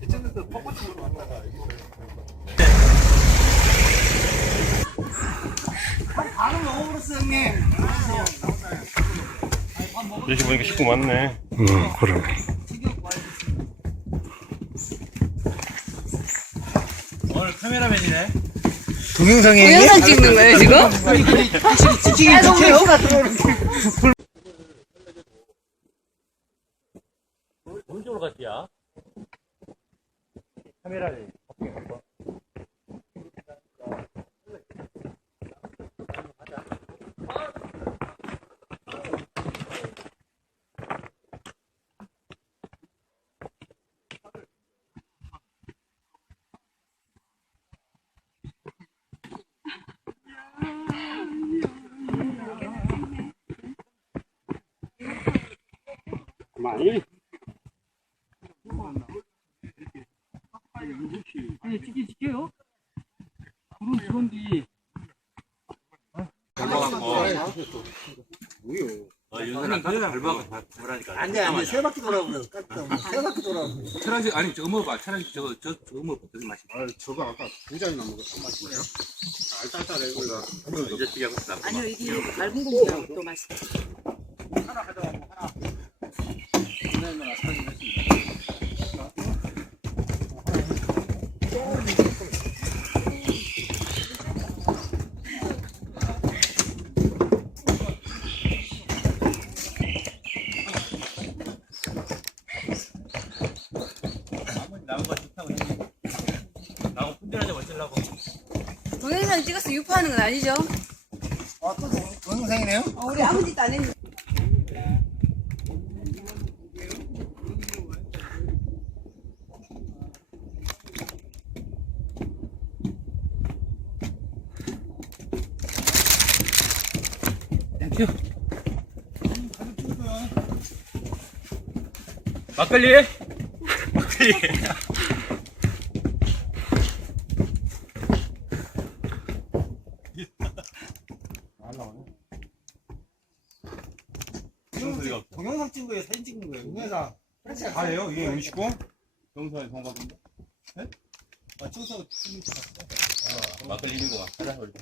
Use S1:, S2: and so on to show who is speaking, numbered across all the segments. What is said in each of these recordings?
S1: 이쪽에서 벚꽃 쪽으로 왔다가 반은 먹어버렸어 형님.
S2: 이렇게 보니까 식구 많네.
S3: 그러네.
S1: 오늘 카메라맨이네.
S3: 동영상에
S4: 동영상 찍는 거예요 지금?
S1: 확실히 지키긴 지켜요.
S2: 어느 쪽으로 갔지야? 카메라를 어떻게 갖고
S1: 많이.
S4: 아니 지켜요? 그런디
S2: 윤선아 가서 밟아가 밟으라니까.
S1: 안돼 세 바퀴 돌아보려. 세 바퀴 돌아보려.
S5: 천안식 아니 저거 먹어봐. 천안식 저거 먹어봐. 되게 맛있어.
S6: 아, 저거 아까 두 잔이나 먹었단 말이에요. 알딸딸해 올라.
S2: 이제 찌개 하고 있다.
S4: 아니요 이게 맑은 공기랑 또 맛있어.
S1: 하나 가져가고 하나.
S2: 나무가 좋다고 했는데 나무 분들하자 멋지려고.
S4: 동영상 찍어서 유포하는 건 아니죠?
S1: 또 동영상이네요.
S4: 우리 아무 짓도 안 했는데.
S2: 막걸리? 막걸리.
S1: 동영상 찍은 거예요? 사진 찍는 거예요?
S6: 동영상. 다예요? 이게 우리 식구? 경선의 성과인데.
S1: 찍어서 찍는 거 같아.
S2: 막걸리 이거 가자 우리.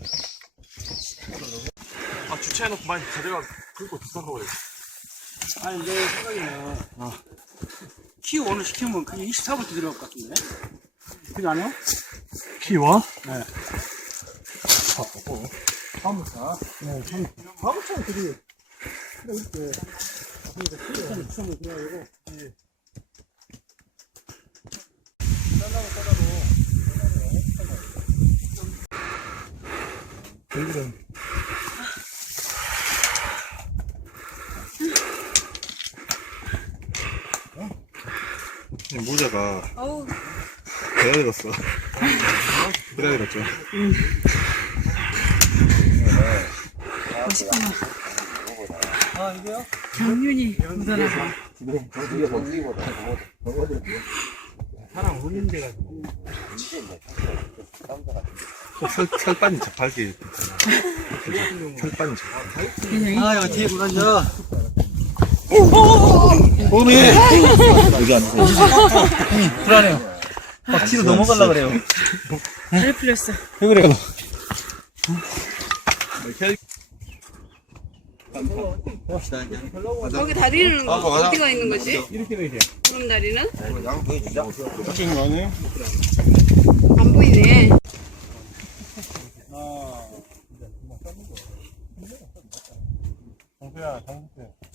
S5: 아 주차해놓고 많이 가져가 긁고 비싼 거 그래.
S1: 아니 내 생각에는 키 오늘 시키면 그게 24부터 들어갈 것 같은데. 그지 않아요?
S5: 키워?
S1: 네. 다음부터. 네. 다음부터 되게 이렇게. 그러니까 키우면 들어가고. 예.
S3: 모자가
S4: 어우
S3: 배가 들었어. 배가 들었죠.
S4: 멋있구나.
S1: 아 이게요?
S4: 당연히 묻어나서.
S1: 사람 올린 데가.
S3: 살빠진 자팔기. 살빠진 자.
S1: 아 이거 뒤에 불안져.
S3: 오미! 여기 앉으세요.
S1: 불안해요. 막 뒤로 넘어가려고 그래요.
S4: 다리 풀렸어.
S3: 왜 그래요?
S1: 봅시다 이제.
S4: 거기 다리는 어디가 있는 거지?
S1: 이렇게 되세요.
S4: 그럼 다리는?
S3: 찍은 거 아니에요?
S4: 안 보이네.
S1: 정수야, 정수.